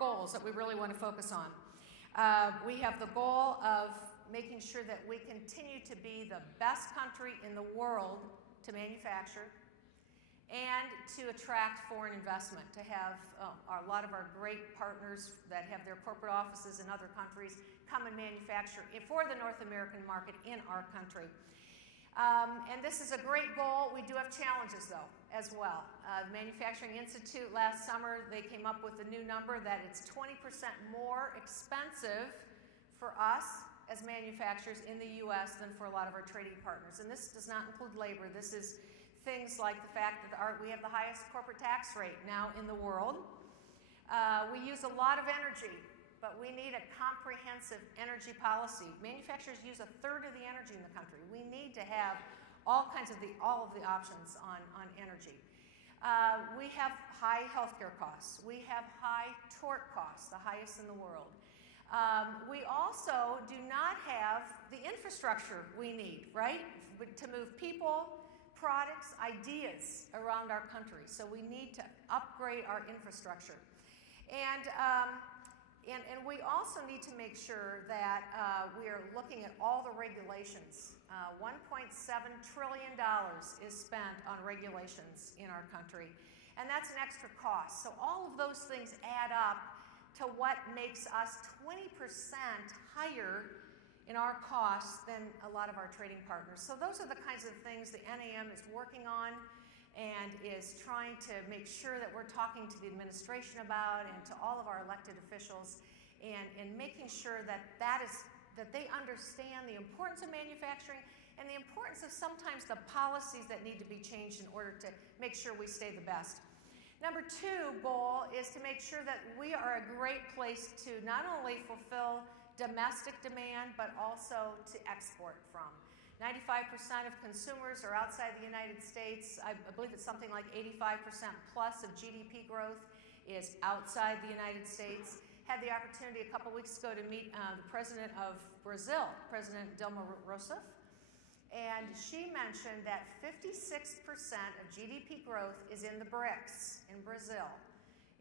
goals that we really want to focus on. We have the goal of making sure that we continue to be the best country in the world to manufacture and to attract foreign investment, to have a lot of our great partners that have their corporate offices in other countries come and manufacture for the North American market in our country. And this is a great goal. We do have challenges, though, as well. The Manufacturing Institute last summer, they came up with a new number that it's 20% more expensive for us as manufacturers in the U.S. than for a lot of our trading partners. And this does not include labor. This is things like the fact that we have the highest corporate tax rate now in the world. We use a lot of energy, but we need a comprehensive energy policy. Manufacturers use 1/3 of the energy in the country. We need to have all of the options on energy. We have high healthcare costs. We have high tort costs, the highest in the world. We also do not have the infrastructure we need, right, to move people, products, ideas around our country. So we need to upgrade our infrastructure. And we also need to make sure that we are looking at all the regulations. $1.7 trillion is spent on regulations in our country, and that's an extra cost. So all of those things add up to what makes us 20% higher in our costs than a lot of our trading partners. So those are the kinds of things the NAM is working on and is trying to make sure that we're talking to the administration about and to all of our elected officials and making sure that they understand the importance of manufacturing and the importance of sometimes the policies that need to be changed in order to make sure we stay the best. Number 2 goal is to make sure that we are a great place to not only fulfill domestic demand, but also to export from. 95% of consumers are outside the United States. I believe it's something like 85% plus of GDP growth is outside the United States. Had the opportunity a couple weeks ago to meet the president of Brazil, President Dilma Rousseff, and she mentioned that 56% of GDP growth is in the BRICS, in Brazil,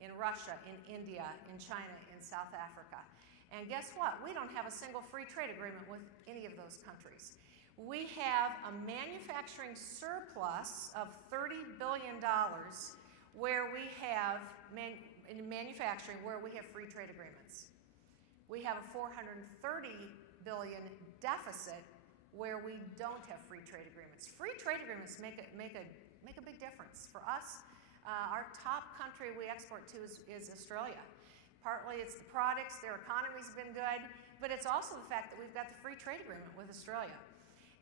in Russia, in India, in China, in South Africa. And guess what? We don't have a single free trade agreement with any of those countries. We have a manufacturing surplus of $30 billion where we have, in manufacturing, where we have free trade agreements. We have a $430 billion deficit where we don't have free trade agreements. Free trade agreements make a big difference. For us, our top country we export to is Australia. Partly it's the products, their economy's been good, but it's also the fact that we've got the free trade agreement with Australia.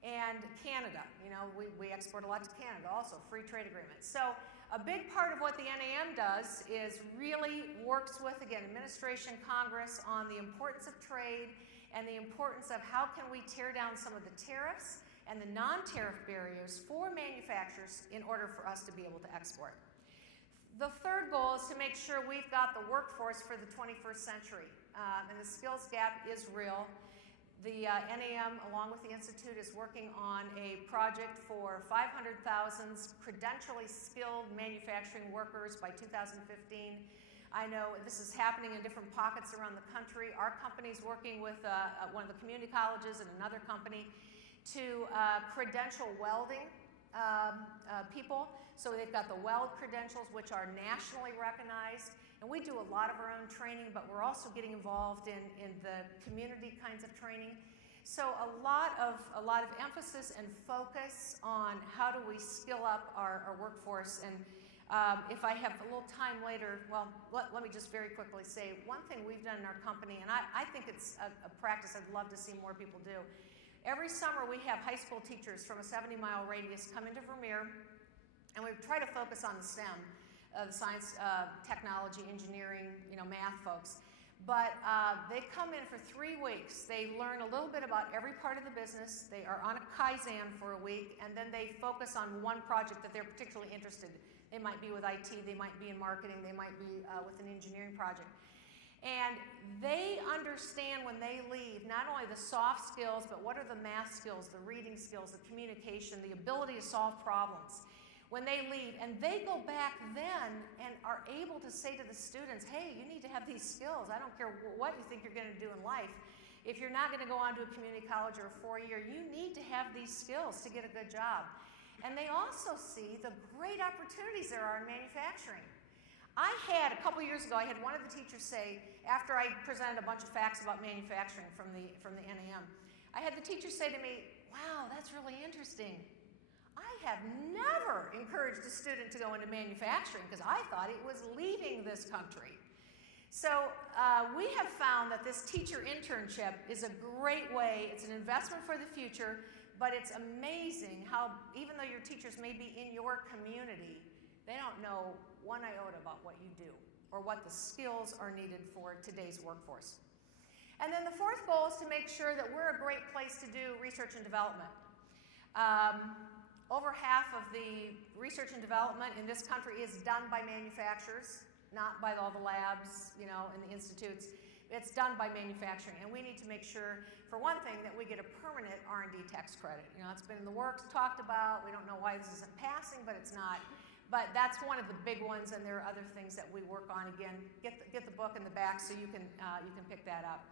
And Canada, you know, we export a lot to Canada also, free trade agreement. So a big part of what the NAM does is really works with, again, administration, Congress on the importance of trade and the importance of how can we tear down some of the tariffs and the non-tariff barriers for manufacturers in order for us to be able to export. The third goal is to make sure we've got the workforce for the 21st century, and the skills gap is real. The NAM, along with the Institute, is working on a project for 500,000 credentially skilled manufacturing workers by 2015. I know this is happening in different pockets around the country. Our company's working with one of the community colleges and another company to credential welding people. So they've got the weld credentials, which are nationally recognized. And we do a lot of our own training, but we're also getting involved in the community kinds of training. So a lot of emphasis and focus on how do we skill up our workforce. And if I have a little time later, well, let me just very quickly say one thing we've done in our company, and I think it's a practice I'd love to see more people do. Every summer we have high school teachers from a 70-mile radius come into Vermeer, and we try to focus on the STEM, the science, technology, engineering, math folks. But they come in for 3 weeks. They learn a little bit about every part of the business. They are on a Kaizen for a week, and then they focus on one project that they're particularly interested in. They might be with IT, they might be in marketing, they might be with an engineering project. And they understand when they leave not only the soft skills, but what are the math skills, the reading skills, the communication, the ability to solve problems. when they leave, and they go back then and are able to say to the students, hey, you need to have these skills. I don't care what you think you're going to do in life. If you're not going to go on to a community college or a four-year, you need to have these skills to get a good job. And they also see the great opportunities there are in manufacturing. A couple years ago, I had one of the teachers say, after I presented a bunch of facts about manufacturing from the NAM, I had the teacher say to me, wow, that's really interesting. I have never encouraged a student to go into manufacturing because I thought it was leaving this country. So we have found that this teacher internship is a great way. It's an investment for the future, but it's amazing how even though your teachers may be in your community, they don't know one iota about what you do or what the skills are needed for today's workforce. And then the fourth goal is to make sure that we're a great place to do research and development. Over half of the research and development in this country is done by manufacturers, not by all the labs, and the institutes. It's done by manufacturing, and we need to make sure, for one thing, that we get a permanent R&D tax credit. It's been in the works, talked about. We don't know why this isn't passing, but it's not. But that's one of the big ones, and there are other things that we work on. Again, get the book in the back so you can pick that up.